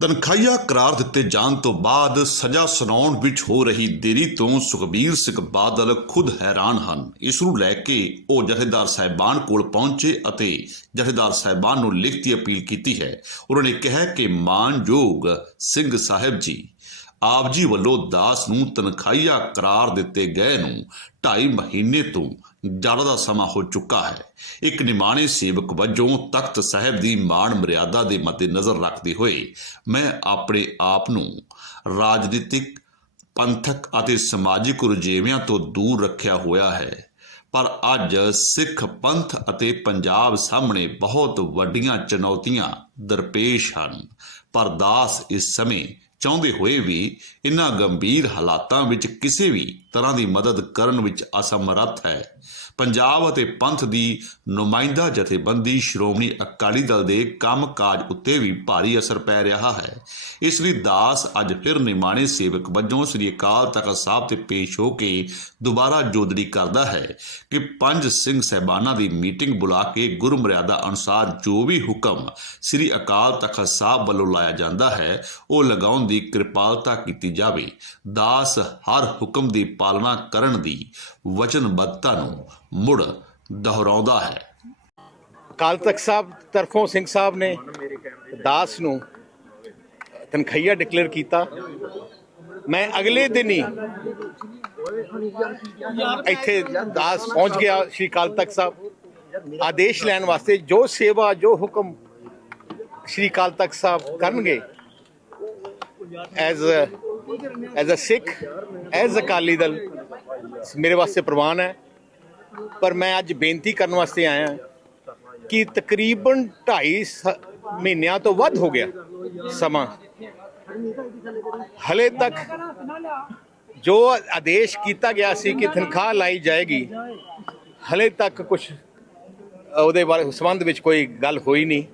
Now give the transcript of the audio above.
ਤਨਖਾਹੀਆ ਕਰਾਰ ਦਿੱਤੇ ਜਾਣ ਤੋਂ ਬਾਅਦ ਸਜ਼ਾ ਸੁਣਾਉਣ ਵਿੱਚ ਹੋ ਰਹੀ ਦੇਰੀ ਤੋਂ ਸੁਖਬੀਰ ਸਿੰਘ ਬਾਦਲ ਖੁਦ ਹੈਰਾਨ ਹਨ। ਇਸ ਨੂੰ ਲੈ ਕੇ ਉਹ ਜਥੇਦਾਰ ਸਾਹਿਬਾਨ ਕੋਲ ਪਹੁੰਚੇ ਅਤੇ ਜਥੇਦਾਰ ਸਾਹਿਬਾਨ ਨੂੰ ਲਿਖਤੀ ਅਪੀਲ ਕੀਤੀ ਹੈ। ਉਹਨਾਂ ਨੇ ਕਿਹਾ ਕਿ ਮਾਨਯੋਗ ਸਿੰਘ ਸਾਹਿਬ ਜੀ ਆਪ ਜੀ ਵੱਲੋਂ ਦਾਸ ਨੂੰ ਤਨਖਾਹੀਆ ਕਰਾਰ ਦਿੱਤੇ ਗਏ ਨੂੰ 2.5 ਮਹੀਨੇ ਤੋਂ ਜ਼ਿਆਦਾ ਦਾ ਸਮਾਂ ਹੋ ਚੁੱਕਾ ਹੈ। ਇੱਕ ਨਿਮਾਣੇ ਸੇਵਕ ਵਜੋਂ ਤਖਤ ਸਾਹਿਬ ਦੀ ਮਾਣ ਮਰਿਆਦਾ ਦੇ ਮੱਦੇਨਜ਼ਰ ਰੱਖਦੇ ਹੋਏ ਮੈਂ ਆਪਣੇ ਆਪ ਨੂੰ ਰਾਜਨੀਤਿਕ, ਪੰਥਕ ਅਤੇ ਸਮਾਜਿਕ ਰੁਝੇਵਿਆਂ ਤੋਂ ਦੂਰ ਰੱਖਿਆ ਹੋਇਆ ਹੈ। ਪਰ ਅੱਜ ਸਿੱਖ ਪੰਥ ਅਤੇ ਪੰਜਾਬ ਸਾਹਮਣੇ ਬਹੁਤ ਵੱਡੀਆਂ ਚੁਣੌਤੀਆਂ ਦਰਪੇਸ਼ ਹਨ। ਪਰ ਦਾਸ ਇਸ ਸਮੇਂ ਚਾਹੁੰਦੇ ਹੋਏ ਵੀ ਇਨ੍ਹਾਂ ਗੰਭੀਰ ਹਾਲਾਤਾਂ ਵਿੱਚ ਕਿਸੇ ਵੀ ਤਰ੍ਹਾਂ ਦੀ ਮਦਦ ਕਰਨ ਵਿੱਚ ਅਸਮਰੱਥ ਹੈ। ਪੰਜਾਬ ਅਤੇ ਪੰਥ ਦੀ ਨੁਮਾਇੰਦਾ ਜਥੇਬੰਦੀ ਸ਼੍ਰੋਮਣੀ ਅਕਾਲੀ ਦਲ ਦੇ ਕੰਮਕਾਜ ਉੱਤੇ ਵੀ ਭਾਰੀ ਅਸਰ ਪੈ ਰਿਹਾ ਹੈ। ਇਸ ਲਈ ਦਾਸ ਅੱਜ ਫਿਰ ਨਿਮਾਣੇ ਸੇਵਕ ਵਜੋਂ ਸ੍ਰੀ ਅਕਾਲ ਤਖਤ ਸਾਹਿਬ ਤੇ ਪੇਸ਼ ਹੋ ਕੇ ਦੁਬਾਰਾ ਜੋਦੜੀ ਕਰਦਾ ਹੈ ਕਿ ਪੰਜ ਸਿੰਘ ਸਹਿਬਾਨਾਂ ਦੀ ਮੀਟਿੰਗ ਬੁਲਾ ਕੇ ਗੁਰਮਰਿਆਦਾ ਅਨੁਸਾਰ ਜੋ ਵੀ ਹੁਕਮ ਸ੍ਰੀ ਅਕਾਲ ਤਖਤ ਸਾਹਿਬ ਵੱਲੋਂ ਲਾਇਆ ਜਾਂਦਾ ਹੈ, ਉਹ ਲਗਾਉਣ ਦੀ ਕਿਰਪਾਲਤਾ ਕੀਤੀ ਜਾਵੇ, ਦਾਸ ਹਰ ਹੁਕਮ ਦੀ ਪਾਲਣਾ ਕਰਨ ਦੀ ਵਚਨਬੱਧਤਾ ਨੂੰ ਮੁੜ ਦੁਹਰਾਉਂਦਾ ਹੈ। ਅਕਾਲ ਤਖਤ ਸਾਹਿਬ ਤਰਫੋਂ ਸਿੰਘ ਸਾਹਿਬ ਨੇ ਦਾਸ ਨੂੰ ਤਨਖਈਆ ਡਿਕਲੇਅਰ ਕੀਤਾ। ਮੈਂ ਅਗਲੇ ਦਿਨ ਹੀ ਇੱਥੇ ਦਾਸ ਪਹੁੰਚ ਗਿਆ ਸ਼੍ਰੀ ਅਕਾਲ ਤਖਤ ਸਾਹਿਬ। ਆਦੇਸ਼ ਲੈਣ ਵਾਸਤੇ ਜੋ ਸੇਵਾ, ਜੋ ਹੁਕਮ ਸ਼੍ਰੀ ਅਕਾਲ ਤਖਤ ਸਾਹਿਬ ਕਰਨਗੇ as as a Sikh as Akali Dal ਮੇਰੇ ਵਾਸਤੇ ਪ੍ਰਵਾਨ ਹੈ ਪਰ ਮੈਂ ਅੱਜ ਬੇਨਤੀ ਕਰਨ ਵਾਸਤੇ ਆਇਆ ਕਿ ਤਕਰੀਬਨ 2.5 ਮਹੀਨਿਆਂ ਤੋਂ ਵੱਧ ਹੋ ਗਿਆ ਸਮਾਂ। ਹਲੇ ਤੱਕ ਜੋ ਆਦੇਸ਼ ਕੀਤਾ ਗਿਆ ਸੀ ਕਿ ਤਨਖਾਹ ਲਾਈ ਜਾਏਗੀ, ਹਲੇ ਤੱਕ ਕੁਝ ਉਹਦੇ ਬਾਰੇ ਸੰਬੰਧ ਵਿੱਚ ਕੋਈ ਗੱਲ ਹੋਈ ਨਹੀਂ।